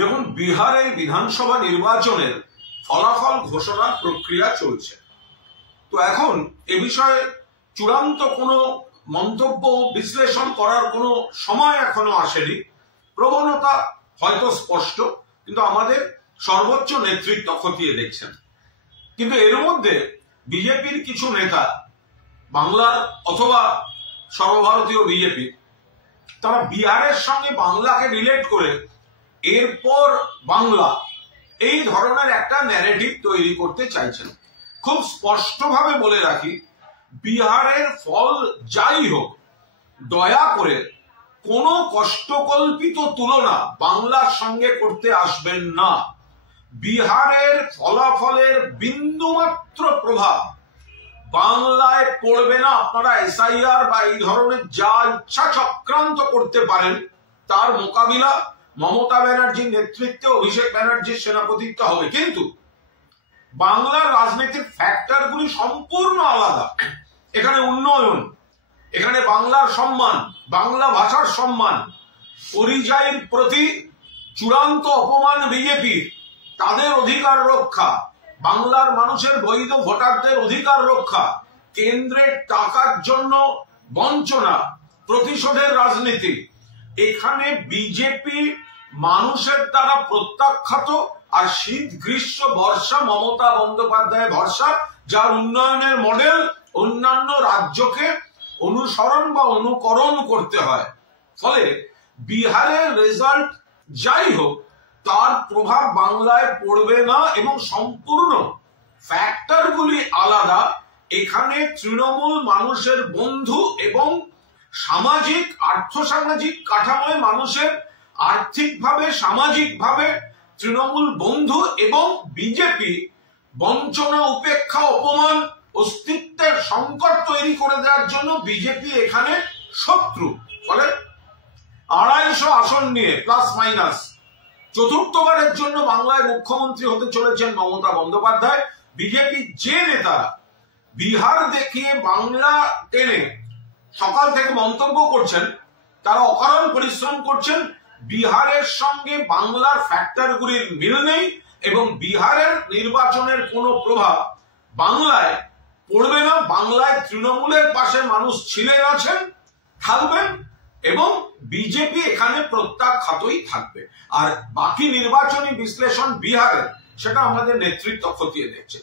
দেখুন, বিহারে বিধানসভা নির্বাচনের ফলাফল ঘোষণার প্রক্রিয়া চলছে। তো এখন এ বিষয়ে চূড়ান্ত কোনো মন্তব্য বিশ্লেষণ করার কোনো সময় এখনো আসেনি। প্রবণতা হয়তো স্পষ্ট, কিন্তু আমাদের সর্বোচ্চ নেতৃত্ব খতিয়ে দেখছেন। কিন্তু এর মধ্যে বিজেপির কিছু নেতা, বাংলার অথবা সর্বভারতীয় বিজেপি, তারা বিহারের সঙ্গে বাংলাকে রিলেট করে এরপর বাংলা এই ধরনের একটা ন্যারেটিভ তৈরি করতে চাইছেন। খুব স্পষ্টভাবে বলে রাখি, বিহারের ফল যাই হোক, দয়া করে কোনো কষ্টকল্পিত তুলনা বাংলার সঙ্গে করতে আসবেন না। বিহারের ফলাফলের বিন্দুমাত্র প্রভাব বাংলায় পড়বে না। আপনারা এসআইআর বা এই ধরনের যা ইচ্ছা চক্রান্ত করতে পারেন, তার মোকাবিলা মমতা ব্যানার্জির নেতৃত্বে অভিষেক ব্যানার্জির সেনাপতিত্ব হবে। কিন্তু বাংলার রাজনীতির ফ্যাক্টরগুলি সম্পূর্ণ আলাদা। এখানে উন্নয়ন, এখানে বাংলার সম্মান, বাংলা ভাষার সম্মান, পরিযায়ীর প্রতি চূড়ান্ত অপমান বিজেপির, তাদের অধিকার রক্ষা, বাংলার মানুষের বৈধ ভোটারদের অধিকার রক্ষা, কেন্দ্রের টাকার জন্য বঞ্চনা, প্রতিশোধের রাজনীতি। এখানে বিজেপি মানুষের দ্বারা প্রত্যাখ্যাত, আর শীত গ্রীষ্ম বর্ষা মমতা বন্দ্যোপাধ্যায় ভরসা, যার উন্নয়নের মডেল অন্যান্য রাজ্যকে অনুসরণ বা অনুকরণ করতে হয়। ফলে বিহারের রেজাল্ট যাই হোক, তার প্রভাব বাংলায় পড়বে না এবং সম্পূর্ণ ফ্যাক্টরগুলি আলাদা। এখানে তৃণমূল মানুষের বন্ধু এবং সামাজিক আর্থসামাজিক কাঠামোয় মানুষের আর্থিকভাবে সামাজিকভাবে তৃণমূল বন্ধু, এবং বিজেপি বঞ্চনা, উপেক্ষা, অপমান, অস্তিত্বের সংকট তৈরি করে দেওয়ার জন্য বিজেপি এখানে শত্রু। ফলে 250 আসন নিয়ে প্লাস মাইনাস চতুর্থবারের জন্য বাংলায় মুখ্যমন্ত্রী হতে চলেছেন মমতা বন্দ্যোপাধ্যায়। বিজেপি যে নেতারা বিহার দেখিয়ে বাংলা টেনে সকাল থেকে মন্তব্য করছেন, তারা অকারণ পরিশ্রম করছেন। বিহারের সঙ্গে বাংলার ফ্যাক্টরগুলির মিল নেই এবং বিহারের নির্বাচনের কোনো প্রভাব বাংলায় পড়বে না। বাংলায় তৃণমূলের পাশে মানুষ ছিলেন, আছেন, থাকবেন এবং বিজেপি এখানে প্রত্যাখ্যাতই থাকবে। আর বাকি নির্বাচনী বিশ্লেষণ বিহারের, সেটা আমাদের নেতৃত্ব খতিয়ে দেখছে।